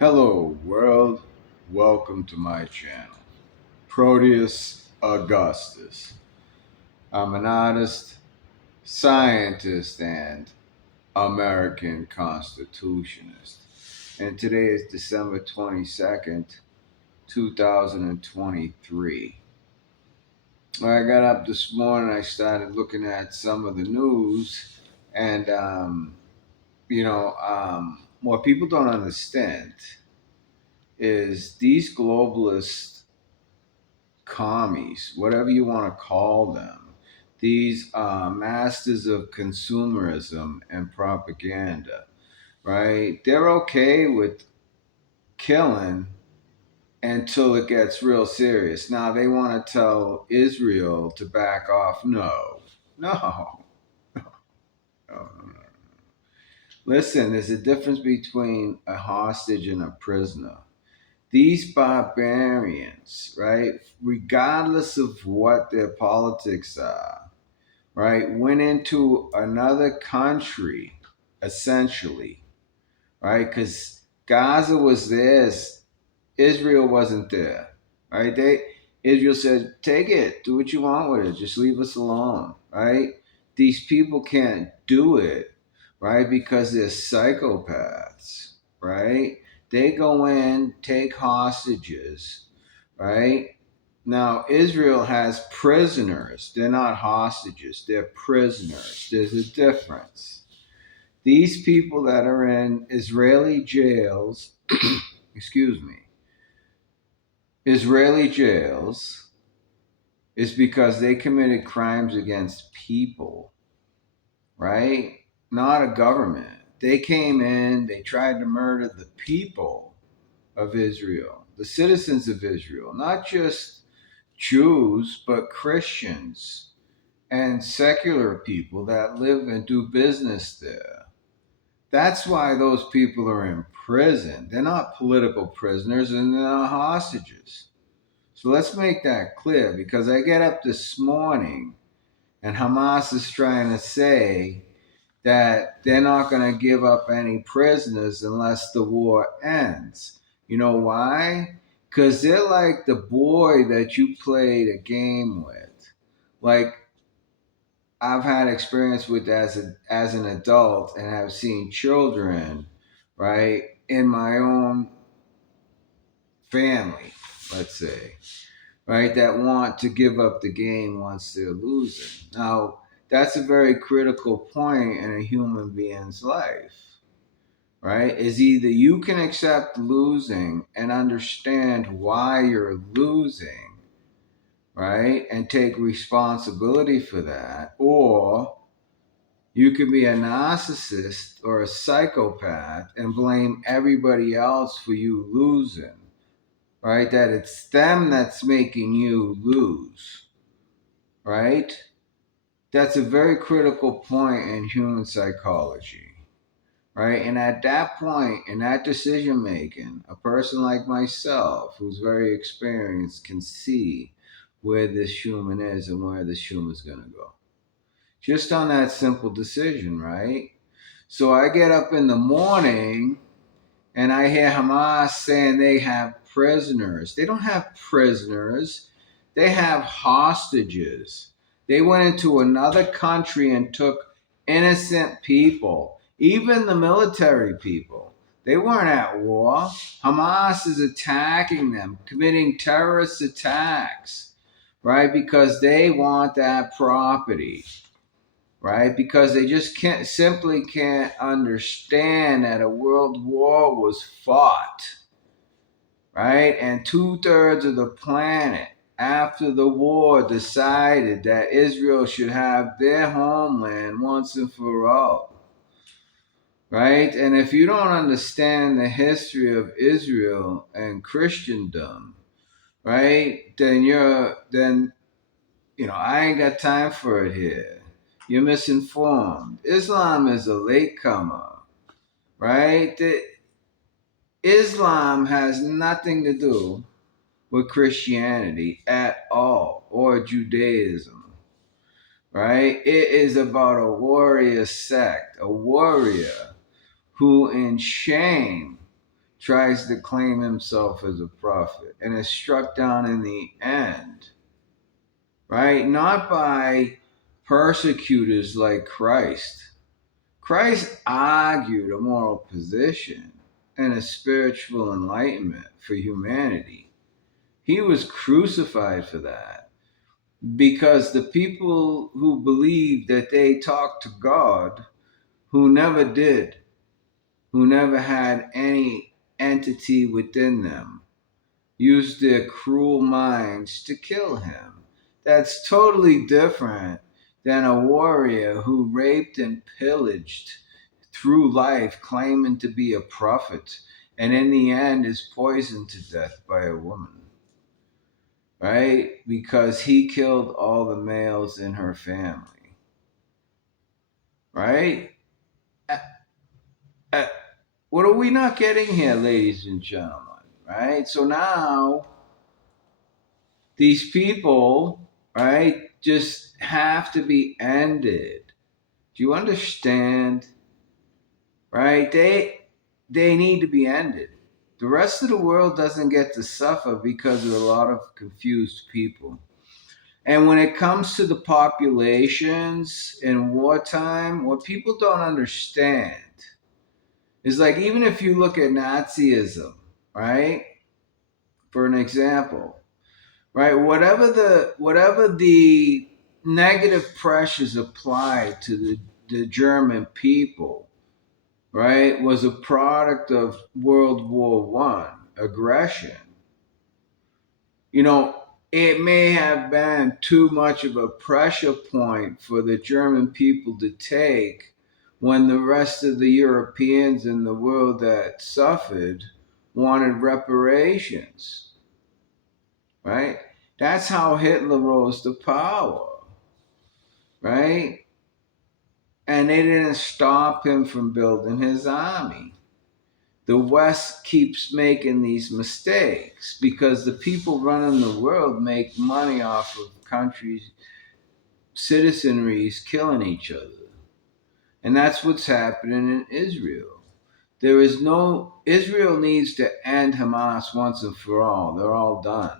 Hello, world. Welcome to my channel, Proteus Augustus. I'm an artist, scientist, and American Constitutionist. And today is December 22nd, 2023. When I got up this morning, I started looking at some of the news, and, what people don't understand is these globalists commies, whatever you want to call them, these masters of consumerism and propaganda, right? They're okay with killing until it gets real serious. Now they want to tell Israel to back off. No, no. Listen, there's a difference between a hostage and a prisoner. These barbarians, right, regardless of what their politics are, right, went into another country, essentially, right, because Gaza was theirs, Israel wasn't there, right? Israel said, take it, do what you want with it, just leave us alone, right? These people can't do it, right, because they're psychopaths, right? They go in, take hostages, right? Now, Israel has prisoners. They're not hostages, they're prisoners. There's a difference. These people that are in Israeli jails, excuse me, Israeli jails is because they committed crimes against people, right? Not a government. They came in, they tried to murder the people of Israel, the citizens of Israel, not just Jews, but Christians and secular people that live and do business there. That's why those people are in prison. They're not political prisoners and they're not hostages. So let's make that clear because I get up this morning and Hamas is trying to say that they're not going to give up any prisoners unless the war ends. You know why? Because they're like the boy that you played a game with. Like I've had experience with as an adult and have seen children, right, in my own family, let's say, right, that want to give up the game once they're losing. Now, that's a very critical point in a human being's life, right? Is either you can accept losing and understand why you're losing, right, and take responsibility for that, or you could be a narcissist or a psychopath and blame everybody else for you losing, right? That it's them that's making you lose, right? That's a very critical point in human psychology, right? And at that point, in that decision making, a person like myself, who's very experienced, can see where this human is and where this human's going to go. Just on that simple decision, right? So I get up in the morning and I hear Hamas saying they have prisoners. They don't have prisoners, they have hostages. They went into another country and took innocent people, even the military people. They weren't at war. Hamas is attacking them, committing terrorist attacks, right? Because they want that property, right? Because they just can't understand that a world war was fought, right? And 2/3 of the planet after the war decided that Israel should have their homeland once and for all, right? And if you don't understand the history of Israel and Christendom, right, then I ain't got time for it here. You're misinformed. Islam is a latecomer, right? Islam has nothing to do with Christianity at all or Judaism, right? It is about a warrior sect, a warrior who in shame tries to claim himself as a prophet and is struck down in the end, right? Not by persecutors like Christ. Christ argued a moral position and a spiritual enlightenment for humanity. He was crucified for that because the people who believed that they talked to God, who never did, who never had any entity within them, used their cruel minds to kill him. That's totally different than a warrior who raped and pillaged through life, claiming to be a prophet, and in the end is poisoned to death by a woman, right? Because he killed all the males in her family, right? Uh, uh, what are we not getting here, ladies and gentlemen? Right? So now these people, right, just have to be ended. Do you understand? Right? They need to be ended. The rest of the world doesn't get to suffer because of a lot of confused people. And when it comes to the populations in wartime, what people don't understand is like even if you look at Nazism, right? For an example, right? Whatever the negative pressures applied to the German people, right, was a product of World War One aggression. You know, it may have been too much of a pressure point for the German people to take when the rest of the Europeans in the world that suffered wanted reparations, right? That's how Hitler rose to power, right? And they didn't stop him from building his army. The West keeps making these mistakes because the people running the world make money off of countries, citizenries killing each other. And that's what's happening in Israel. There is no, Israel needs to end Hamas once and for all. They're all done.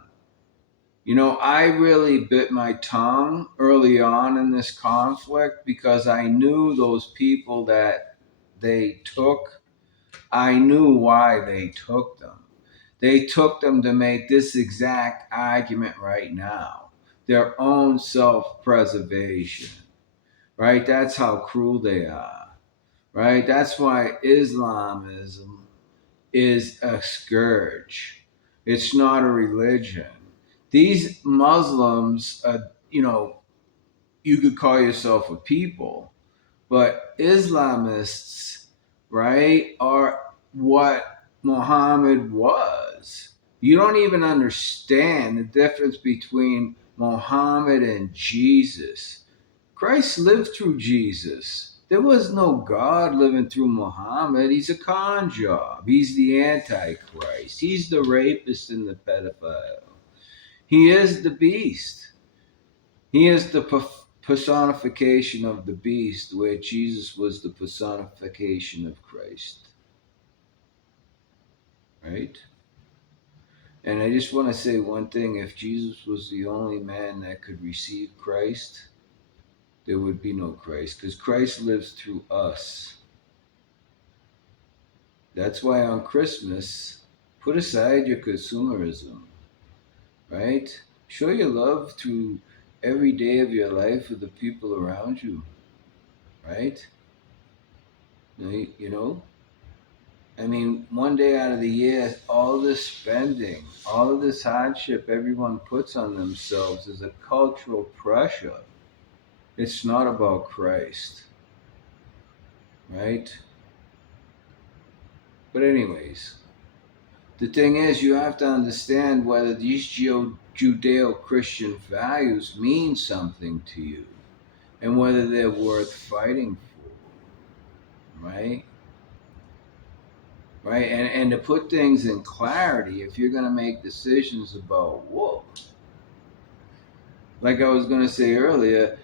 You know, I really bit my tongue early on in this conflict because I knew those people that they took, I knew why they took them. They took them to make this exact argument right now, their own self preservation, right? That's how cruel they are, right? That's why Islamism is a scourge. It's not a religion. These Muslims, you could call yourself a people, but Islamists, right, are what Muhammad was. You don't even understand the difference between Muhammad and Jesus. Christ lived through Jesus. There was no God living through Muhammad. He's a con job. He's the Antichrist. He's the rapist and the pedophile. He is the beast. He is the personification of the beast, where Jesus was the personification of Christ. Right? And I just want to say one thing: if Jesus was the only man that could receive Christ, there would be no Christ, because Christ lives through us. That's why on Christmas, put aside your consumerism, right? Show your love through every day of your life with the people around you, right? You know, I mean, one day out of the year, all this spending, all of this hardship everyone puts on themselves is a cultural pressure. It's not about Christ, right? But, anyways, the thing is, you have to understand whether these Judeo Christian values mean something to you and whether they're worth fighting for, right? Right? And to put things in clarity, if you're going to make decisions about, whoa, like I was going to say earlier,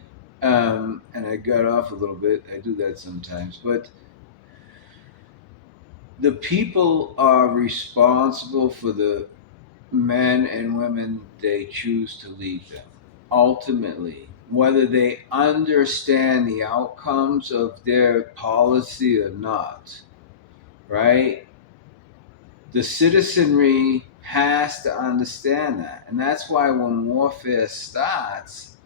and I got off a little bit, I do that sometimes, but the people are responsible for the men and women they choose to lead them. Ultimately, whether they understand the outcomes of their policy or not, right? The citizenry has to understand that. And that's why when warfare starts,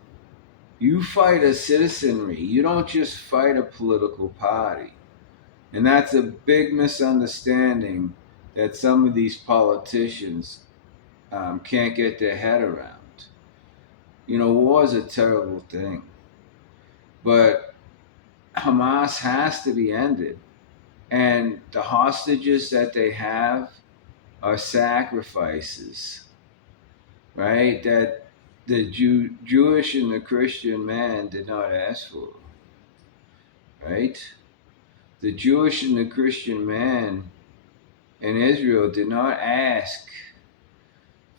you fight a citizenry. You don't just fight a political party. And that's a big misunderstanding that some of these politicians can't get their head around. War is a terrible thing, but Hamas has to be ended. And the hostages that they have are sacrifices, right? That the Jewish and the Christian man did not ask for, right? The Jewish and the Christian man in Israel did not ask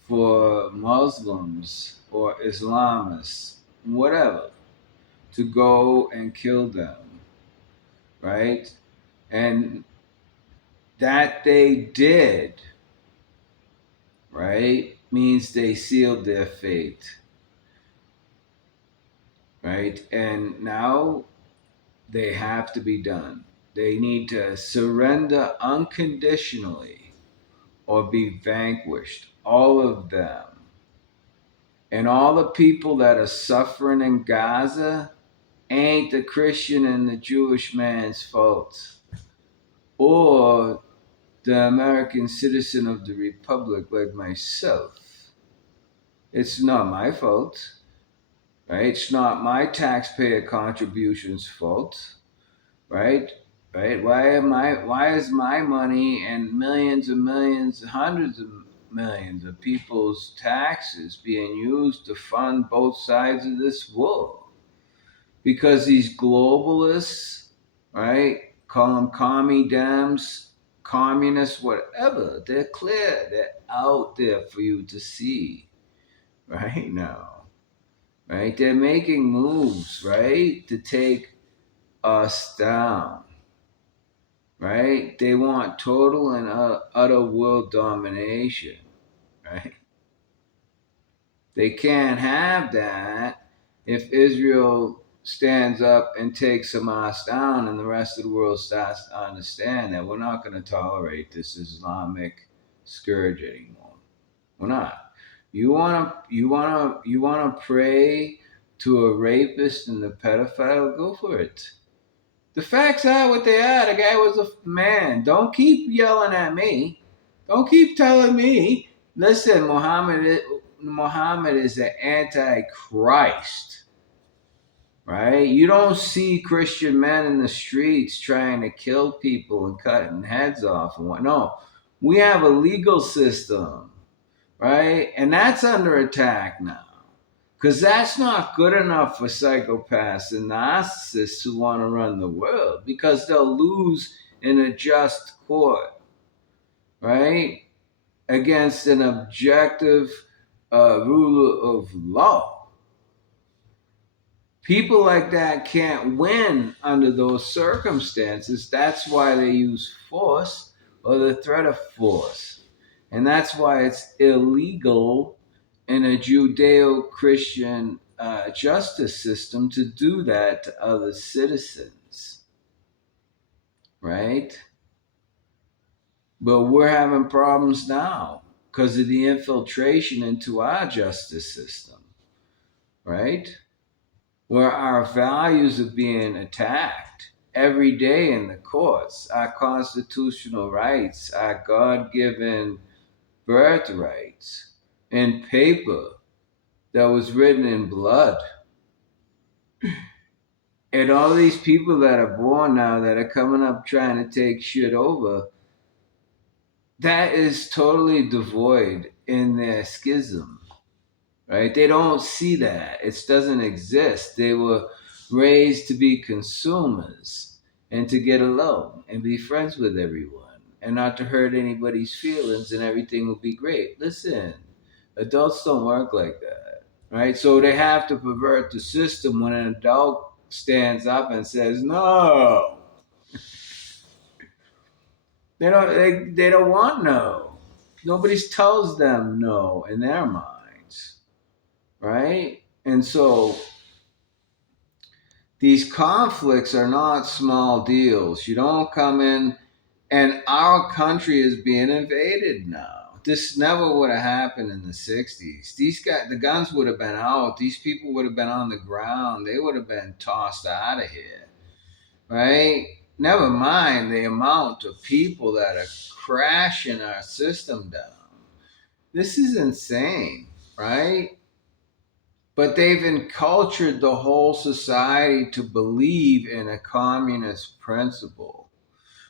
for Muslims or Islamists, whatever, to go and kill them, right? And that they did, right, means they sealed their fate, right? And now they have to be done. They need to surrender unconditionally or be vanquished. All of them. And all the people that are suffering in Gaza ain't the Christian and the Jewish man's fault, or the American citizen of the Republic like myself. It's not my fault, right? It's not my taxpayer contributions fault, right? Right? Why is my money and millions, hundreds of millions of people's taxes being used to fund both sides of this war? Because these globalists, right? Call them commie Dems, communists, whatever. They're clear. They're out there for you to see right now. Right? They're making moves, right? To take us down. Right? They want total and utter world domination. Right? They can't have that if Israel stands up and takes Hamas down and the rest of the world starts to understand that we're not going to tolerate this Islamic scourge anymore. We're not. You wanna pray to a rapist and a pedophile? Go for it. The facts are what they are. The guy was a man. Don't keep yelling at me. Don't keep telling me. Listen, Muhammad is the antichrist, right? You don't see Christian men in the streets trying to kill people and cutting heads off and what. No, we have a legal system, right? And that's under attack now. Because that's not good enough for psychopaths and narcissists who want to run the world because they'll lose in a just court, right? Against an objective ruler of law. People like that can't win under those circumstances. That's why they use force or the threat of force. And that's why it's illegal in a Judeo Christian justice system to do that to other citizens, right? But we're having problems now because of the infiltration into our justice system, right? Where our values are being attacked every day in the courts, our constitutional rights, our God given birthrights in paper that was written in blood. And all these people that are born now that are coming up trying to take shit over, that is totally devoid in their schism, right? They don't see that. It doesn't exist. They were raised to be consumers and to get along and be friends with everyone and not to hurt anybody's feelings and everything will be great. Listen, adults don't work like that, right? So they have to pervert the system when an adult stands up and says, no, They don't want no. Nobody tells them no in their minds, right? And so these conflicts are not small deals. You don't come in, and our country is being invaded now. This never would have happened in the 60s. These guys, the guns would have been out. These people would have been on the ground. They would have been tossed out of here, right? Never mind the amount of people that are crashing our system down. This is insane, right? But they've encultured the whole society to believe in a communist principle,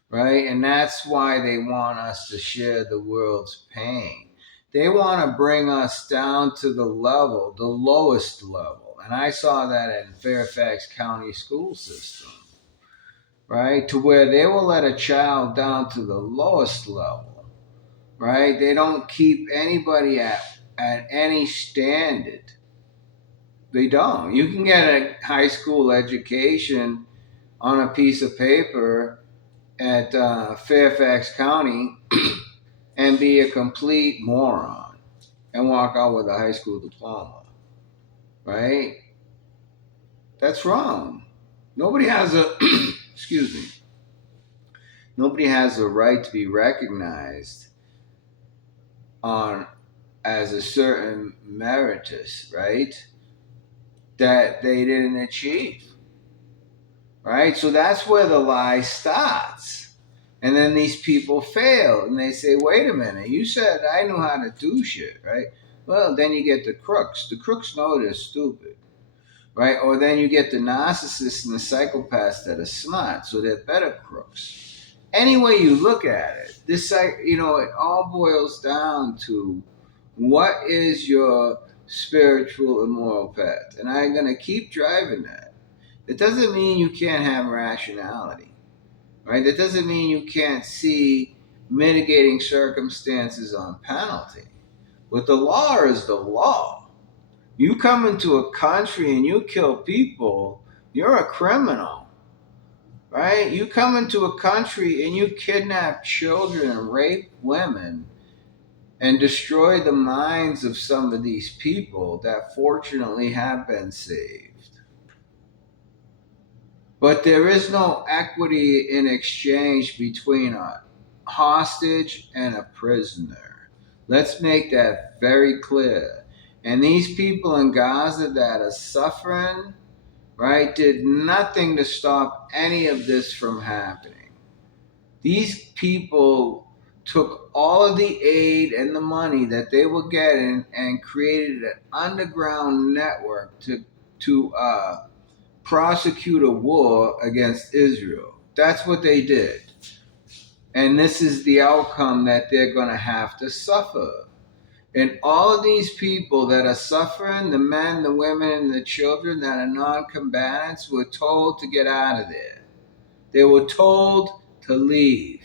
right? And that's why they want us to share the world's pain. They want to bring us down to the level, the lowest level. And I saw that in Fairfax County school system, right? To where they will let a child down to the lowest level, right? They don't keep anybody at any standard. They don't. You can get a high school education on a piece of paper at Fairfax County and be a complete moron and walk out with a high school diploma, right? That's wrong. Nobody has a excuse me. Nobody has a right to be recognized on as a certain meritus, right? That they didn't achieve, right? So that's where the lie starts. And then these people fail and they say, wait a minute, you said I knew how to do shit, right? Well, then you get the crooks. The crooks know they're stupid, right? Or then you get the narcissists and the psychopaths that are smart, so they're better crooks. Any way you look at it, it all boils down to what is your spiritual and moral path? And I'm going to keep driving that. It doesn't mean you can't have rationality, right? That doesn't mean you can't see mitigating circumstances on penalty. But the law is the law. You come into a country and you kill people, you're a criminal, right? You come into a country and you kidnap children and rape women and destroy the minds of some of these people that fortunately have been saved. But there is no equity in exchange between a hostage and a prisoner. Let's make that very clear. And these people in Gaza that are suffering, right, did nothing to stop any of this from happening. These people took all of the aid and the money that they were getting and created an underground network to prosecute a war against Israel. That's what they did. And this is the outcome that they're going to have to suffer. And all of these people that are suffering, the men, the women, and the children that are non-combatants, were told to get out of there. They were told to leave.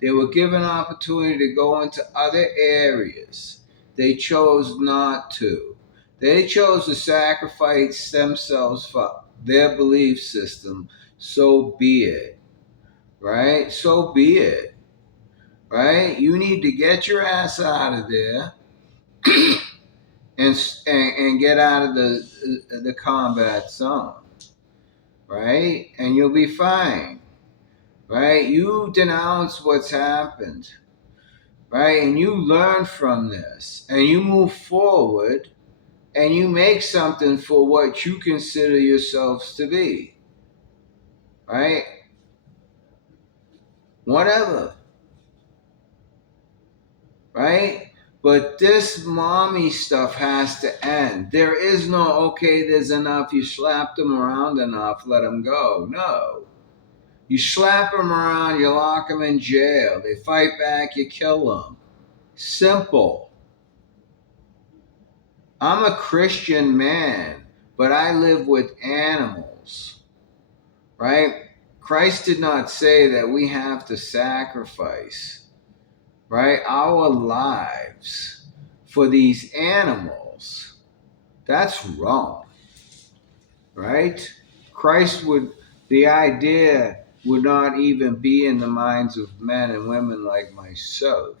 They were given opportunity to go into other areas. They chose not to. They chose to sacrifice themselves for their belief system. So be it, right? So be it, right? You need to get your ass out of there and get out of the combat zone, right? And you'll be fine, right? You denounce what's happened, right? And you learn from this and you move forward and you make something for what you consider yourselves to be, right? Whatever, right? But this mommy stuff has to end. There is no, okay, there's enough. You slapped them around enough, let them go. No. You slap them around, you lock them in jail. They fight back, you kill them. Simple. I'm a Christian man, but I live with animals, right? Christ did not say that we have to sacrifice, right, our lives for these animals. That's wrong, right? The idea would not even be in the minds of men and women like myself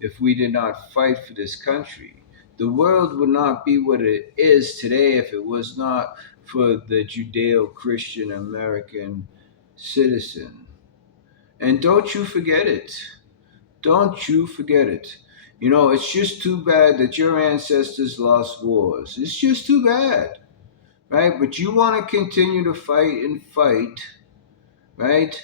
if we did not fight for this country. The world would not be what it is today if it was not for the Judeo Christian American citizen. And don't you forget it. Don't you forget it. You know, it's just too bad that your ancestors lost wars. It's just too bad, right? But you want to continue to fight and fight, right?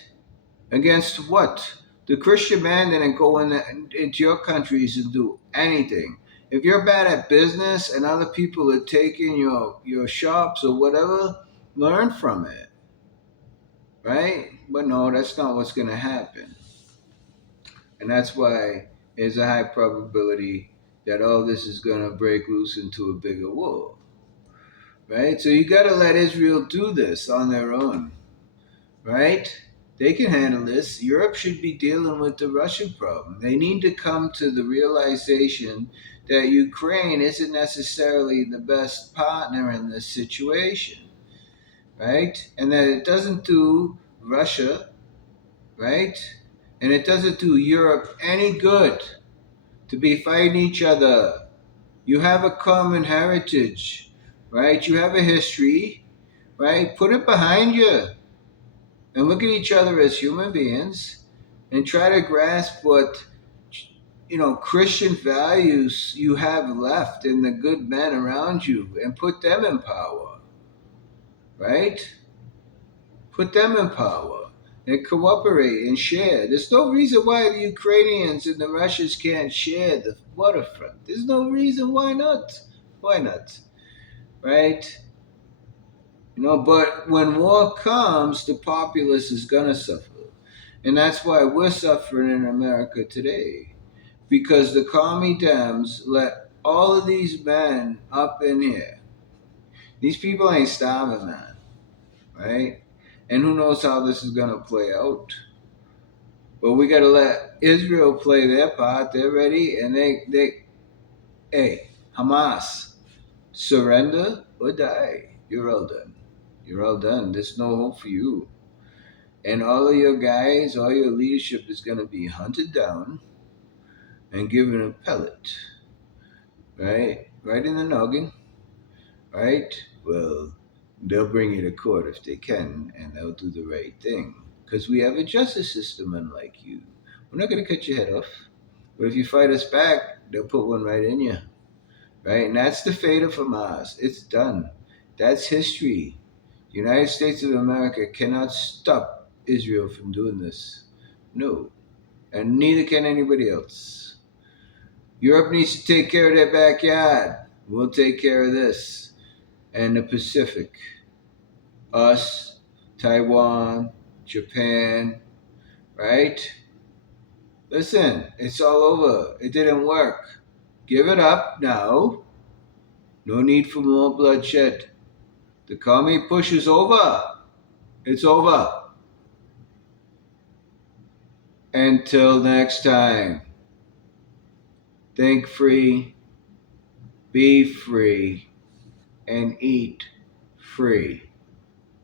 Against what? The Christian man didn't go into your countries and do anything. If you're bad at business and other people are taking your shops or whatever, learn from it, right? But no, that's not what's going to happen. And that's why there's a high probability that all this is going to break loose into a bigger war, right? So you got to let Israel do this on their own, right? They can handle this. Europe should be dealing with the Russian problem. They need to come to the realization that Ukraine isn't necessarily the best partner in this situation, right? And that it doesn't do Russia, right? And it doesn't do Europe any good to be fighting each other. You have a common heritage, right? You have a history, right? Put it behind you and look at each other as human beings and try to grasp what Christian values you have left in the good men around you and put them in power, right? Put them in power and cooperate and share. There's no reason why the Ukrainians and the Russians can't share the waterfront. There's no reason why not. Why not? Right? But when war comes, the populace is gonna suffer. And that's why we're suffering in America today. Because the commie Dems let all of these men up in here. These people ain't starving, man. Right? And who knows how this is gonna play out. But we gotta let Israel play their part. They're ready and hey, Hamas, surrender or die. You're all done. You're all done. There's no hope for you. And all of your guys, all your leadership is going to be hunted down and given a pellet, right? Right in the noggin, right? Well, they'll bring you to court if they can, and they'll do the right thing. Because we have a justice system unlike you. We're not going to cut your head off. But if you fight us back, they'll put one right in you, right? And that's the fate of Hamas. It's done. That's history. The United States of America cannot stop Israel from doing this. No. And neither can anybody else. Europe needs to take care of their backyard. We'll take care of this. And the Pacific. Us, Taiwan, Japan, right? Listen, it's all over. It didn't work. Give it up now. No need for more bloodshed. The commie push is over. It's over. Until next time, think free, be free, and eat free.